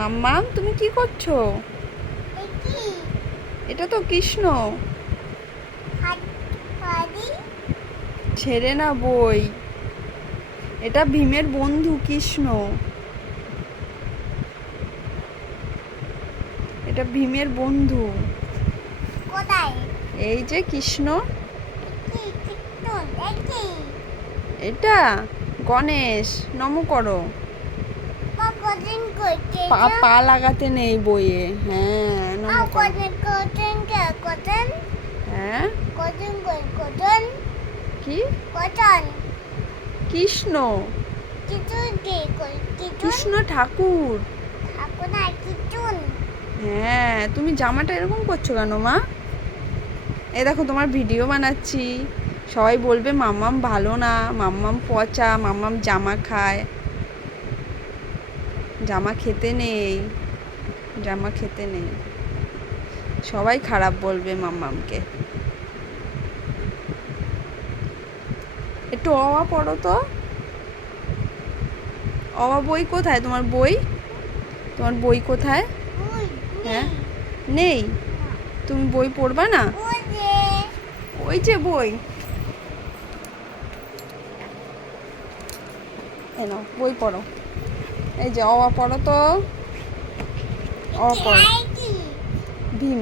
মাম্মাম তুমি কি করছো? এটা তো কৃষ্ণ। ছেড়ে না বই, এটা ভীমের বন্ধু কৃষ্ণ। এটা ভীমের বন্ধু। এই যে কৃষ্ণ। এটা গণেশ। নম করো। পা লাগাতে নেই বইয়ে। হ্যাঁ নম করো। হ্যাঁ কি কৃষ্ণ? কৃষ্ণ ঠাকুর। হ্যাঁ তুমি জামাটা এরকম করছো কেন মা? এই দেখো তোমার ভিডিও বানাচ্ছি, সবাই বলবে মাম্মাম ভালো না, মাম্মাম পচা, মাম্মাম জামা খায়। জামা খেতে নেই, জামা খেতে নেই, সবাই খারাপ বলবে মাম্মামকে। একটু অওয়া পড়ো তো। অওয়া বই কোথায়? তোমার বই, তোমার বই কোথায়? হ্যাঁ নেই। তুমি বই পড়বা না? ওই যে বই, এনো বই পড়ো। এই যে অওয়া পড়ো তো। অওয়া পড়ো। ভীম।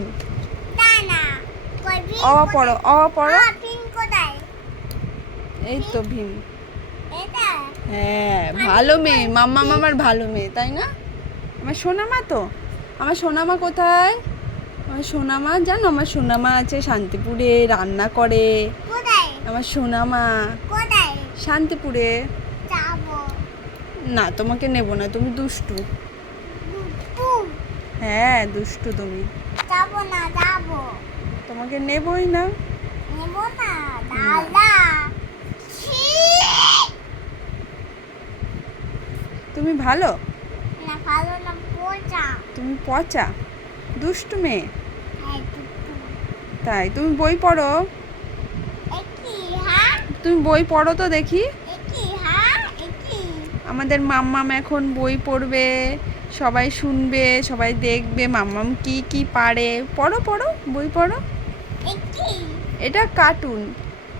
অওয়া পড়ো, অওয়া পড়ো। এই তো ভীম। হ্যাঁ ভালো মেয়ে, মাম্মাম আমার ভালো মেয়ে, তাই না? আমার সোনামা তো। আমার সোনামা কোথায়? আমার সোনামা জানো, আমার সোনামা আছে শান্তিপুরে, রান্না করে। আমার সোনামা শান্তিপুরে। না তোমাকে নেব না, তুমি দুষ্টু। হ্যাঁ দুষ্টু তুমি। তোমাকে নেবই না। তুমি ভালো? তুমি পচা, দুষ্টু মেয়ে। তাই তুমি বই পড়ো। তুমি বই পড়ো তো দেখি। আমাদের মাম্মাম এখন বই পড়বে, সবাই শুনবে, সবাই দেখবে মাম্মাম কি কি পারে। পড়ো পড়ো, বই পড়ো। এটা কার্টুন।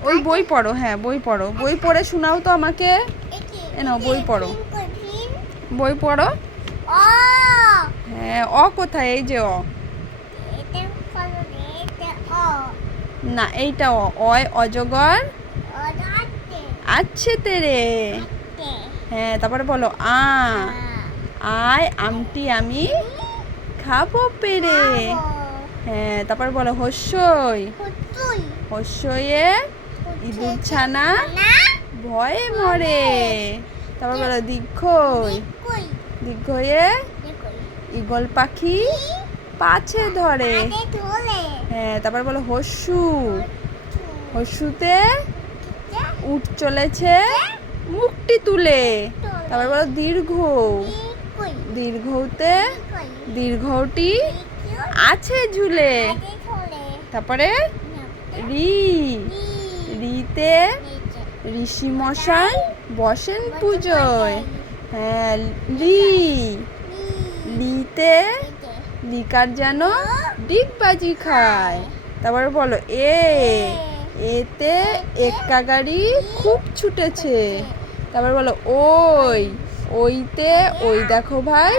ওই বই পড়ো, হ্যাঁ বই পড়ো, বই পড়ে শোনাও তো আমাকে। নাও বই পড়ো, বই পড়ো। হ্যাঁ অ কোথায়? এই যে অ। না এইটা অ। অয় অজগর আছে তেরে। হ্যাঁ তারপরে বলো আ। আয় আমটি আমি খাবো পেরে। হ্যাঁ তারপরে বলো হস্যই। হস্যয়ে ইঁদুর ছানা ভয়ে মরে। তারপর বলো দীর্ঘই। দীর্ঘয়ে ঈগল পাখি পাছে ধরে। হ্যাঁ তারপর বলো হস্যু। হস্যুতে উঠ চলেছে মুখটি তুলে। তারপর বলো দীর্ঘ। দীর্ঘতে দীর্ঘটি আছে ঝুলে। তারপরে রি। রিতে ঋষি মশাই বসেন পুজোয়। হ্যাঁ লি। লিতে লিকার যেন ডিগবাজি খায়। তারপরে বলো এ। এতে এক্কা গাড়ি খুব ছুটেছে। তারপর বলো ওই। ওইতে ওই দেখো ভাই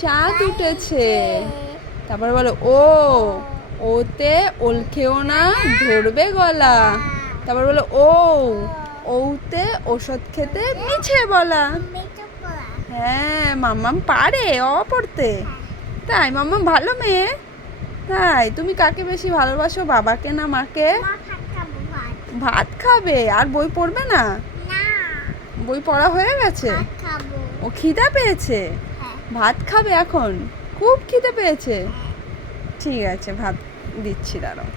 চাঁদ উঠেছে। তারপর বলো ও। ওতে ওল খেও না ধরবে গলা। তারপর বলো ও। ওতে ওষুধ খেতে মিছে বলা। হ্যাঁ মাম্মাম পারে অ পড়তে। তাই মাম্মাম ভালো মেয়ে। তাই তুমি কাকে বেশি ভালোবাসো, বাবাকে না মাকে? ভাত খাবে আর বই পড়বে না? বই পড়া হয়ে গেছে? ও খিদা পেয়েছে, ভাত খাবে এখন, খুব খিদে পেয়েছে। ঠিক আছে ভাত দিচ্ছি, দাঁড়াও।